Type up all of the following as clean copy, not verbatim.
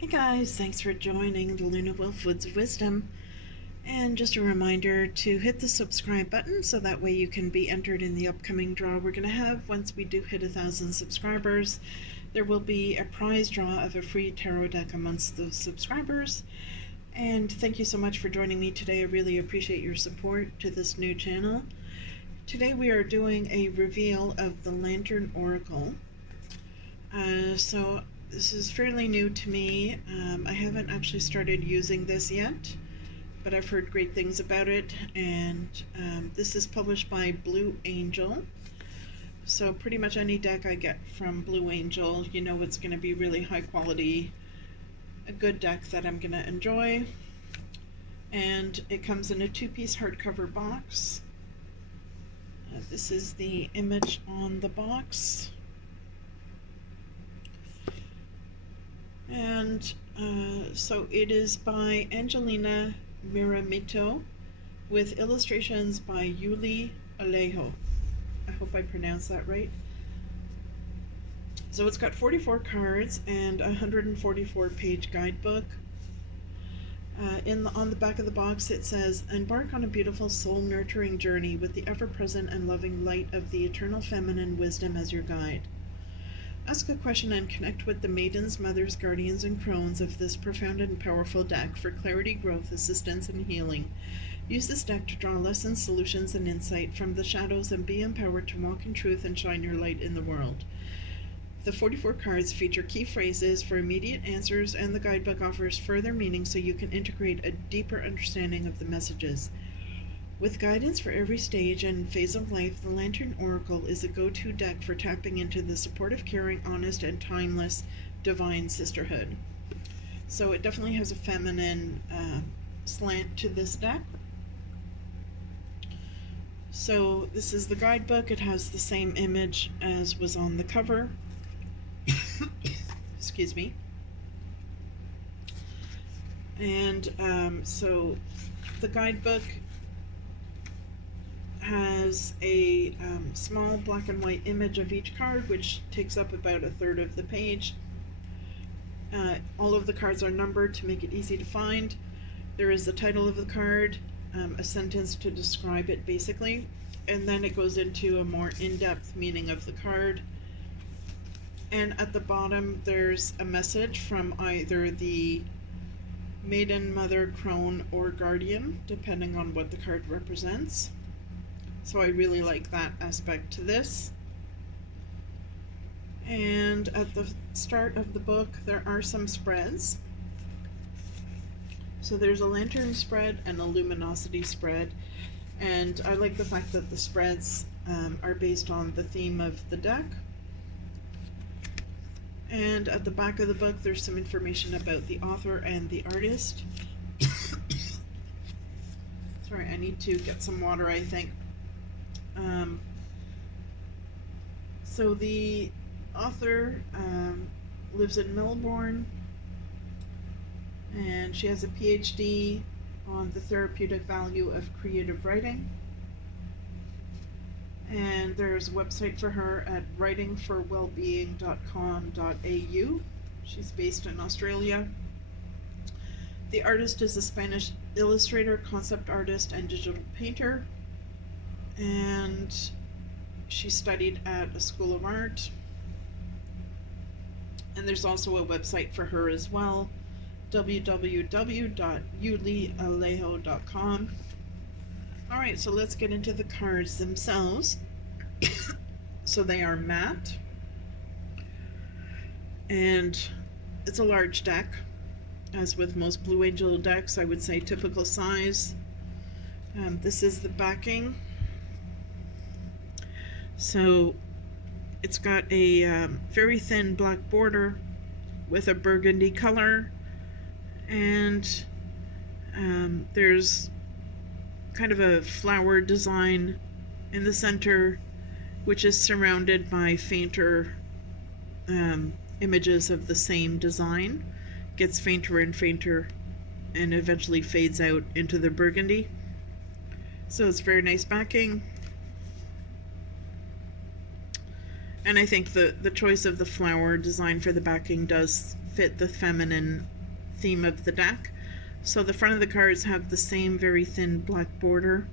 Hey guys, thanks for joining the Lunawolf Woods of Wisdom. And just a reminder to hit the subscribe button so that way you can be entered in the upcoming draw we're going to have once we do hit 1,000 subscribers. There will be a prize draw of a free tarot deck amongst those subscribers. And thank you so much for joining me today. I really appreciate your support to this new channel. Today we are doing a reveal of the Lantern Oracle. So this is fairly new to me. I haven't actually started using this yet, but I've heard great things about it, and this is published by Blue Angel. So pretty much any deck I get from Blue Angel, you know it's going to be really high quality, a good deck that I'm going to enjoy. And it comes in a 2-piece hardcover box. This is the image on the box. And so it is by Angelina Miramito with illustrations by Yuli Alejo. I hope I pronounced that right. So it's got 44 cards and a 144-page guidebook. On the back of the box it says, "Embark on a beautiful soul-nurturing journey with the ever-present and loving light of the eternal feminine wisdom as your guide. Ask a question and connect with the maidens, mothers, guardians, and crones of this profound and powerful deck for clarity, growth, assistance, and healing. Use this deck to draw lessons, solutions, and insight from the shadows and be empowered to walk in truth and shine your light in the world." The 44 cards feature key phrases for immediate answers, and the guidebook offers further meaning so you can integrate a deeper understanding of the messages. With guidance for every stage and phase of life, the Lantern Oracle is a go-to deck for tapping into the supportive, caring, honest, and timeless divine sisterhood. So it definitely has a feminine slant to this deck. So this is the guidebook. It has the same image as was on the cover. Excuse me. And so the guidebook has a small black and white image of each card, which takes up about a third of the page. All of the cards are numbered to make it easy to find. There is the title of the card, a sentence to describe it basically, and then it goes into a more in-depth meaning of the card. And at the bottom there's a message from either the maiden, mother, crone, or guardian, depending on what the card represents. So I really like that aspect to this. And at the start of the book there are some spreads. So there's a lantern spread and a luminosity spread, and I like the fact that the spreads are based on the theme of the deck. And at the back of the book there's some information about the author and the artist. Sorry, I need to get some water, I think. So the author lives in Melbourne, and she has a PhD on the therapeutic value of creative writing. And there's a website for her at writingforwellbeing.com.au. She's based in Australia. The artist is a Spanish illustrator, concept artist, and digital painter. And she studied at a school of art. And there's also a website for her as well, www.yulialejo.com. Alright, so let's get into the cards themselves. So they are matte, and it's a large deck, as with most Blue Angel decks. I would say typical size. This is the backing. So it's got a very thin black border with a burgundy color, and there's kind of a flower design in the center, which is surrounded by fainter images of the same design. Gets fainter and fainter and eventually fades out into the burgundy. So it's very nice backing. And I think the choice of the flower design for the backing does fit the feminine theme of the deck. So the front of the cards have the same very thin black border.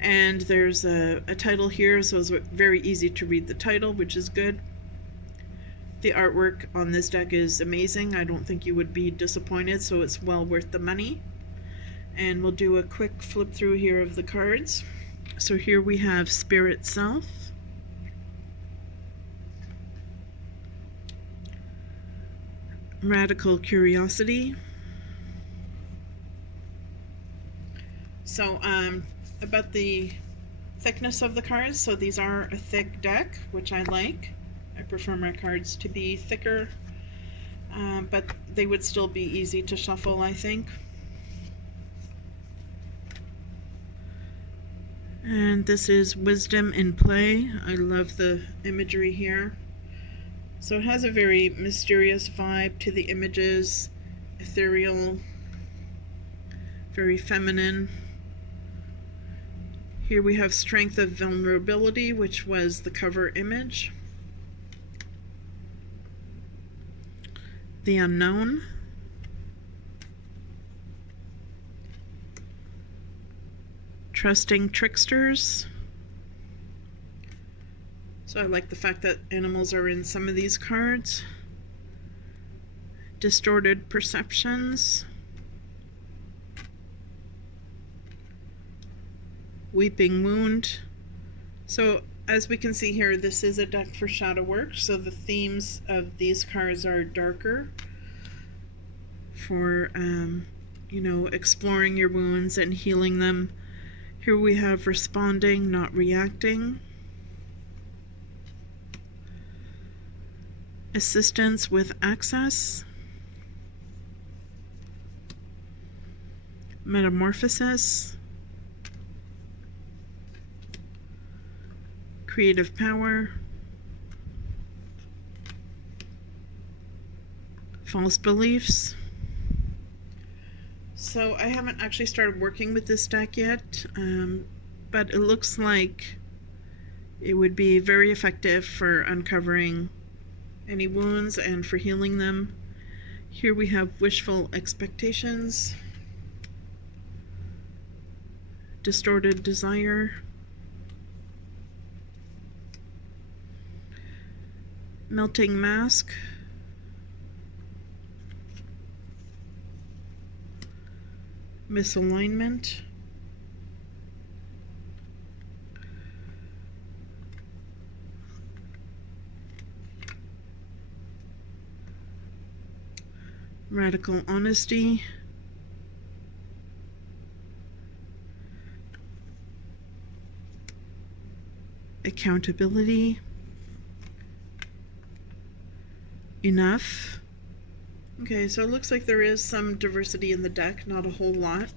And there's a title here, so it's very easy to read the title, which is good. The artwork on this deck is amazing. I don't think you would be disappointed, so it's well worth the money. And we'll do a quick flip through here of the cards. So here we have Spirit Self, Radical Curiosity. So about the thickness of the cards, so these are a thick deck, which I like. I prefer my cards to be thicker, but they would still be easy to shuffle, I think. And this is Wisdom in Play. I love the imagery here. So it has a very mysterious vibe to the images, ethereal, very feminine. Here we have Strength of Vulnerability, which was the cover image. The Unknown. Trusting Tricksters. So I like the fact that animals are in some of these cards. Distorted Perceptions. Weeping Wound. So as we can see here, this is a deck for shadow work, so the themes of these cards are darker for you know, exploring your wounds and healing them. Here we have Responding, Not Reacting. Assistance with Access. Metamorphosis. Creative Power. False Beliefs. So I haven't actually started working with this deck yet, but it looks like it would be very effective for uncovering any wounds and for healing them. Here we have Wishful Expectations. Distorted Desire. Melting Mask. Misalignment. Radical Honesty. Accountability. Enough. Okay, so it looks like there is some diversity in the deck, not a whole lot,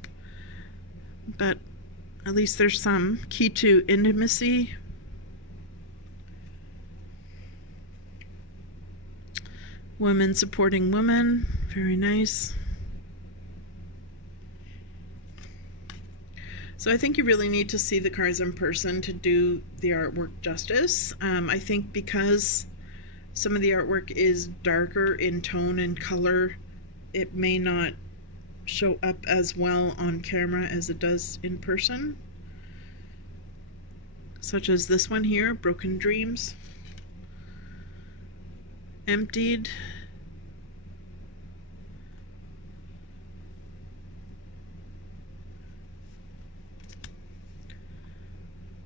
but at least there's some. Key to Intimacy. Women Supporting Women, very nice. So I think you really need to see the cards in person to do the artwork justice. I think because some of the artwork is darker in tone and color, it may not show up as well on camera as it does in person. Such as this one here, Broken Dreams. Emptied.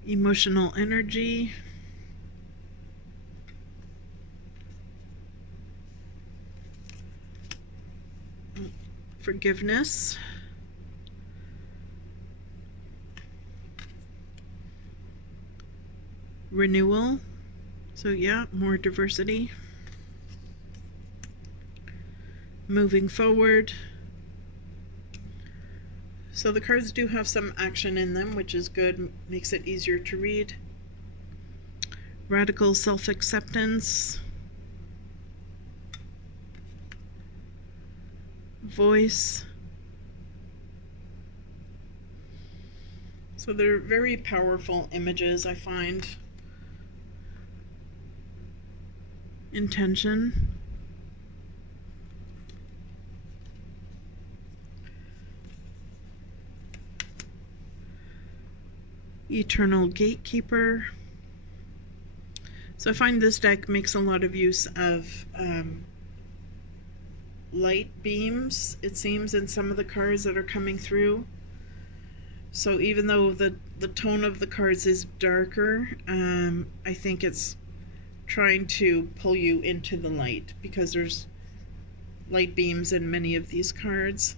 Emotional Energy. Forgiveness. Renewal. So yeah, more diversity. Moving Forward. So the cards do have some action in them, which is good, makes it easier to read. Radical Self-Acceptance. Voice. So they're very powerful images, I find. Intention. Eternal Gatekeeper. So I find this deck makes a lot of use of light beams, it seems, in some of the cards that are coming through. So even though the tone of the cards is darker, I think it's trying to pull you into the light because there's light beams in many of these cards.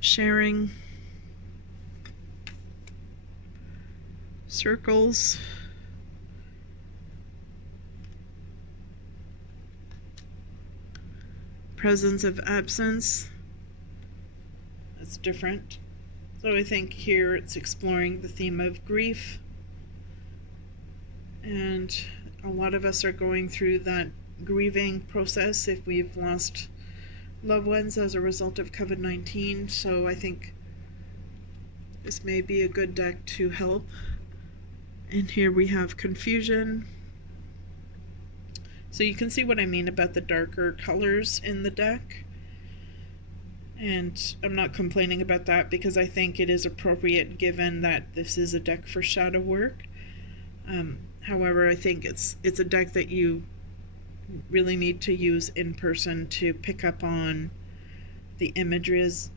Sharing. Circles. Presence of absence. That's different. So I think here it's exploring the theme of grief. And a lot of us are going through that grieving process if we've lost loved ones as a result of COVID-19. So I think this may be a good deck to help. And here we have confusion. So you can see what I mean about the darker colors in the deck. And I'm not complaining about that because I think it is appropriate given that this is a deck for shadow work. However, I think it's a deck that you really need to use in person to pick up on the images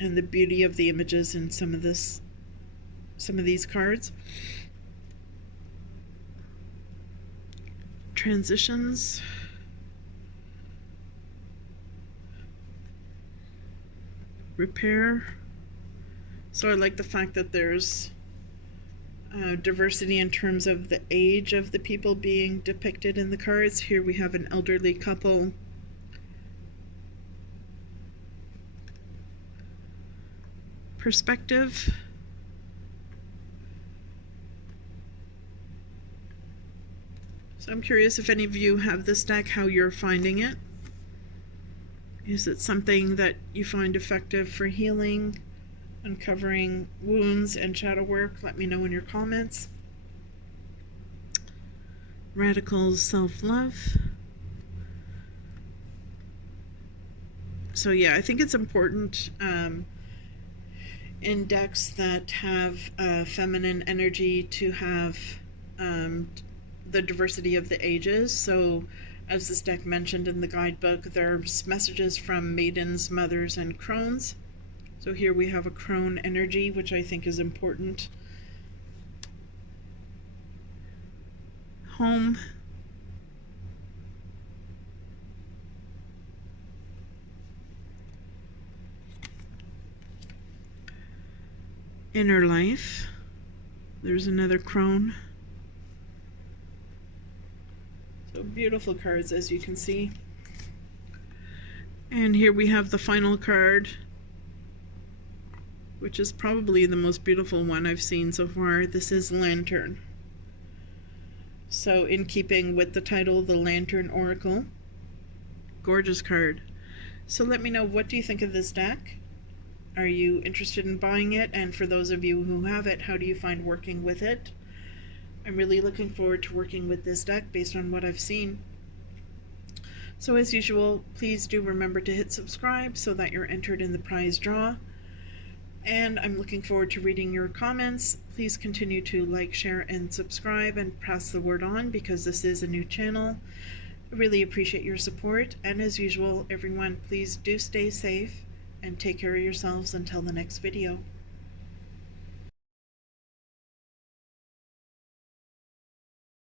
and the beauty of the images in some of these cards. Transitions. Repair. So I like the fact that there's diversity in terms of the age of the people being depicted in the cards. Here we have an elderly couple. Perspective. So I'm curious if any of you have this deck, how you're finding it. Is it something that you find effective for healing, uncovering wounds and shadow work? Let me know in your comments. Radical self-love. So yeah, I think it's important in decks that have feminine energy to have the diversity of the ages. So as this deck mentioned in the guidebook, there's messages from maidens, mothers, and crones. So here we have a crone energy, which I think is important. Home. Inner life. There's another crone. So beautiful cards, as you can see. And here we have the final card, which is probably the most beautiful one I've seen so far. This is Lantern. So in keeping with the title, the Lantern Oracle. Gorgeous card. So let me know, what do you think of this deck? Are you interested in buying it? And for those of you who have it, how do you find working with it? I'm really looking forward to working with this deck based on what I've seen. So as usual, please do remember to hit subscribe so that you're entered in the prize draw. And I'm looking forward to reading your comments. Please continue to like, share, and subscribe and pass the word on because this is a new channel. I really appreciate your support. And as usual, everyone, please do stay safe and take care of yourselves until the next video.